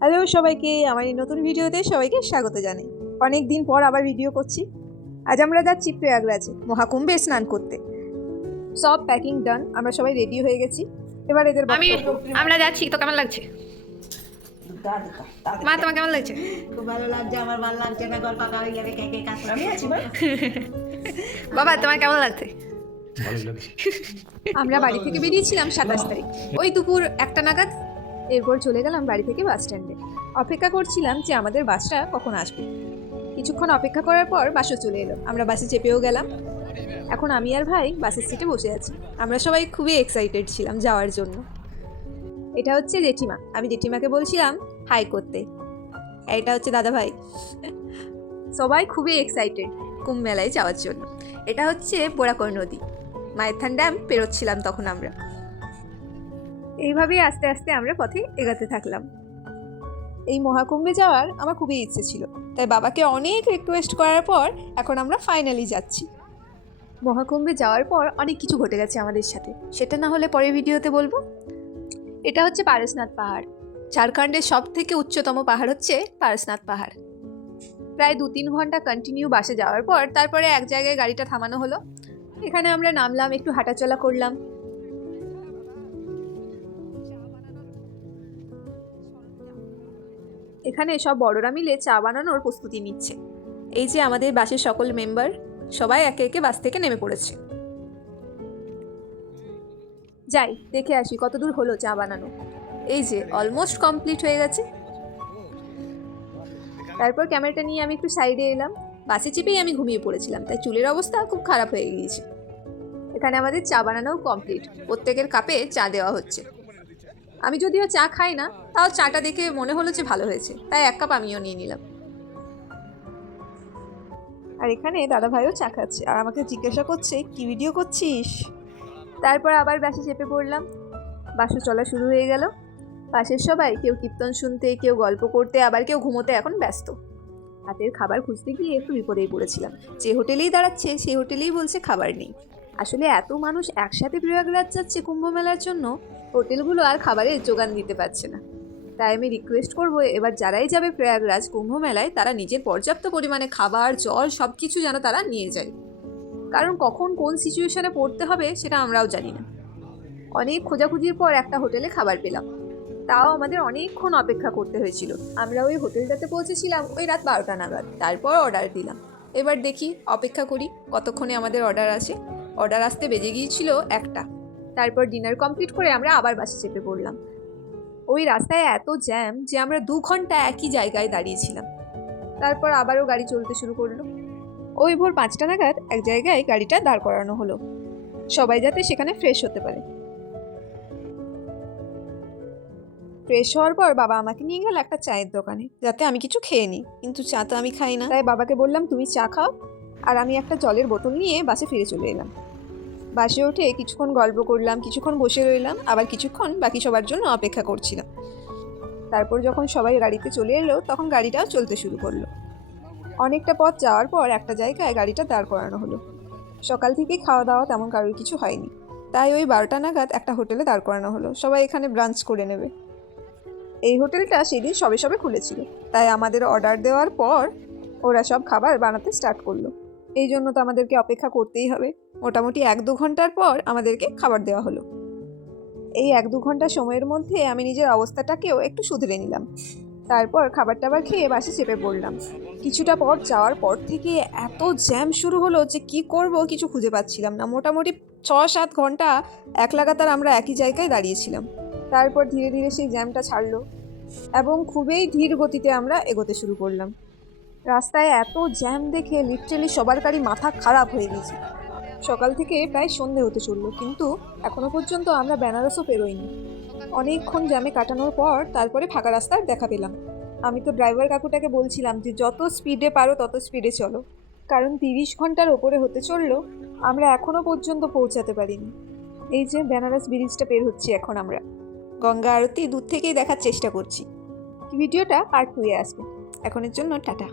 Hello সবাইকে, আমার এই নতুন ভিডিওতে সবাইকে স্বাগত জানাই। অনেক দিন পর আবার ভিডিও করছি। আজ আমরা যাচ্ছি প্রয়াগরাজে মহাকুম্ভে স্নান করতে। সব প্যাকিং ডান, আমরা সবাই রেডি হয়ে গেছি। এবার এদের আমরা যাচ্ছি। তো কেমন লাগছে মা? তোমার কেমন লাগছে? খুব ভালো লাগছে। আমার ভালো লাগছে না, গল্প কাগজ গেলে কে কে কাজ আমি আছি। বাবা তোমার কেমন লাগছে? আমরা বাড়ি থেকে বেরিয়েছিলাম 27 তারিখ, ওই দুপুর 1টা নাগাদ। এরপর চলে গেলাম বাড়ি থেকে বাস স্ট্যান্ডে। অপেক্ষা করছিলাম যে আমাদের বাসটা কখন আসবে। কিছুক্ষণ অপেক্ষা করার পর বাসও চলে এলো, আমরা বাসে চেপেও গেলাম। এখন আমি আর ভাই বাসের সিটে বসে আছি। আমরা সবাই খুবই এক্সাইটেড ছিলাম যাওয়ার জন্য। এটা হচ্ছে জেঠিমা, আমি জেঠিমাকে বলছিলাম হাই করতে। এটা হচ্ছে দাদা ভাই। সবাই খুবই এক্সাইটেড কুম্ভ মেলায় যাওয়ার জন্য। এটা হচ্ছে বোরাকর নদী, মাইথান ড্যাম পেরোচ্ছিলাম তখন আমরা। এইভাবেই আস্তে আস্তে আমরা পথে এগাতে থাকলাম। এই মহাকুম্ভে যাওয়ার আমার খুবই ইচ্ছে ছিল, তাই বাবাকে অনেক রিকোয়েস্ট করার পর এখন আমরা ফাইনালি যাচ্ছি। মহাকুম্ভে যাওয়ার পর অনেক কিছু ঘটে গেছে আমাদের সাথে, সেটা না হলে পরের ভিডিওতে বলবো। এটা হচ্ছে পারসনাথ পাহাড়। ঝাড়খণ্ডের সব থেকে উচ্চতম পাহাড় হচ্ছে পারসনাথ পাহাড়। প্রায় 2-3 ঘন্টা কন্টিনিউ বাসে যাওয়ার পর তারপরে এক জায়গায় গাড়িটা থামানো হলো। এখানে আমরা নামলাম, একটু হাঁটাচলা করলাম। এখানে সব বড়রা মিলে চা বানানোর প্রস্তুতি নিচ্ছে। এই যে আমাদের বাসের সকল মেম্বার সবাই একে একে বাস থেকে নেমে পড়েছে। যাই দেখে আসি কত দূর হলো চা বানানো। এই যে অলমোস্ট কমপ্লিট হয়ে গেছে। তারপর ক্যামেরাটা নিয়ে আমি একটু সাইডে এলাম। বাসে চেপেই আমি ঘুমিয়ে পড়েছিলাম, তাই চুলের অবস্থা খুব খারাপ হয়ে গিয়েছে। এখানে আমাদের চা বানানোও কমপ্লিট, প্রত্যেকের কাপে চা দেওয়া হচ্ছে। আমি যদিও চা খাই না, তাও চাটা দেখে মনে হলো যে ভালো হয়েছে, তাই 1 কাপ আমিও নিয়ে নিলাম। আর এখানে দাদা ভাইও চা খাচ্ছে আর আমাকে জিজ্ঞাসা করছে কি ভিডিও করছিস। তারপর আবার বাসে চেপে পড়লাম। বাসে চলা শুরু হয়ে গেল। বাসের সবাই কেউ কীর্তন শুনতে, কেউ গল্প করতে, আবার কেউ ঘুমোতে এখন ব্যস্ত। রাতের খাবার খুঁজতে গিয়ে একটু বিপদেই পড়েছিলাম। যে হোটেলেই দাঁড়াচ্ছে সেই হোটেলেই বলছে খাবার নেই। আসলে এত মানুষ একসাথে প্রয়াগরাজ যাচ্ছে কুম্ভ মেলার জন্য, হোটেলগুলো আর খাবারের যোগান দিতে পারছে না। তাই আমি রিকোয়েস্ট করবো এবার যারাই যাবে প্রয়াগরাজ কুম্ভ মেলায় তারা নিজের পর্যাপ্ত পরিমাণে খাবার, জল সব কিছু যেন তারা নিয়ে যায়, কারণ কখন কোন সিচুয়েশনে পড়তে হবে সেটা আমরাও জানি না। অনেক খোঁজাখুঁজির পর একটা হোটেলে খাবার পেলাম, তাও আমাদের অনেকক্ষণ অপেক্ষা করতে হয়েছিল। আমরা ওই হোটেলটাতে পৌঁছেছিলাম ওই রাত 12টা নাগাদ। তারপর অর্ডার দিলাম। এবার দেখি অপেক্ষা করি কতক্ষণে আমাদের অর্ডার আসে। অর্ডার আসতে বেজে গিয়েছিল 1টা। তারপর ডিনার কমপ্লিট করে আমরা আবার বাসে চেপে পড়লাম। ওই রাস্তায় এত জ্যাম যে আমরা 2 ঘন্টা একই জায়গায় দাঁড়িয়েছিলাম। তারপর আবারও গাড়ি চলতে শুরু করলো। ওই ভোর 5টা নাগাদ এক জায়গায় গাড়িটা দাঁড় করানো হলো, সবাই যাতে সেখানে ফ্রেশ হতে পারে। ফ্রেশ হওয়ার পর বাবা আমাকে নিয়ে গেল একটা চায়ের দোকানে, যাতে আমি কিছু খেয়ে নিই, কিন্তু চা তো আমি খাই না। তাই বাবাকে বললাম তুমি চা খাও, আর আমি একটা জলের বোতল নিয়ে বাসে ফিরে চলে এলাম। বাসে উঠে কিছুক্ষণ গল্প করলাম, কিছুক্ষণ বসে রইলাম, আবার কিছুক্ষণ বাকি সবার জন্য অপেক্ষা করছিলাম। তারপর যখন সবাই গাড়িতে চলে এলো তখন গাড়িটাও চলতে শুরু করলো। অনেকটা পথ যাওয়ার পর একটা জায়গায় গাড়িটা দাঁড় করানো হলো। সকাল থেকে খাওয়া দাওয়া তেমন কারোর কিছু হয়নি, তাই ওই 12টা নাগাদ একটা হোটেলে দাঁড় করানো হলো, সবাই এখানে ব্রাঞ্চ করে নেবে। এই হোটেলটা সেদিন সবে সবে খুলেছিল, তাই আমাদের অর্ডার দেওয়ার পর ওরা সব খাবার বানাতে স্টার্ট করলো। এই জন্য তো আমাদেরকে অপেক্ষা করতেই হবে। মোটামুটি 1-2 ঘন্টার পর আমাদেরকে খাবার দেওয়া হলো। এই 1-2 ঘন্টা সময়ের মধ্যে আমি নিজের অবস্থাটাকেও একটু শুধরে নিলাম। তারপর খাবার টাবার খেয়ে বাসে চেপে পড়লাম। কিছুটা পথ যাওয়ার পর থেকে এত জ্যাম শুরু হলো যে কি করব কিছু খুঁজে পাচ্ছিলাম না। মোটামুটি 6-7 ঘন্টা এক লাগাতার আমরা একই জায়গায় দাঁড়িয়েছিলাম। তারপর ধীরে ধীরে সেই জ্যামটা ছাড়লো এবং খুবই ধীর গতিতে আমরা এগোতে শুরু করলাম। রাস্তায় এত জ্যাম দেখে লিটারালি সবার গাড়ি মাথা খারাপ হয়ে গেছে। সকাল থেকে প্রায় সন্ধে হতে চললো, কিন্তু এখনো পর্যন্ত আমরা বেনারসও পেরোইনি। অনেকক্ষণ জ্যামে কাটানোর পর তারপরে ফাঁকা রাস্তার দেখা পেলাম। আমি তো ড্রাইভার কাকুটাকে বলছিলাম যে যত স্পিডে পারো তত স্পিডে চলো, কারণ 30 ঘন্টার ওপরে হতে চললো, আমরা এখনো পর্যন্ত পৌঁছাতে পারিনি। এই যে বেনারস ব্রিজটা পের হচ্ছি এখন আমরা। গঙ্গা আরতি দূর থেকেই দেখার চেষ্টা করছি। ভিডিওটা পার্ট 2-এ আসবে। এখনের জন্য টাটা।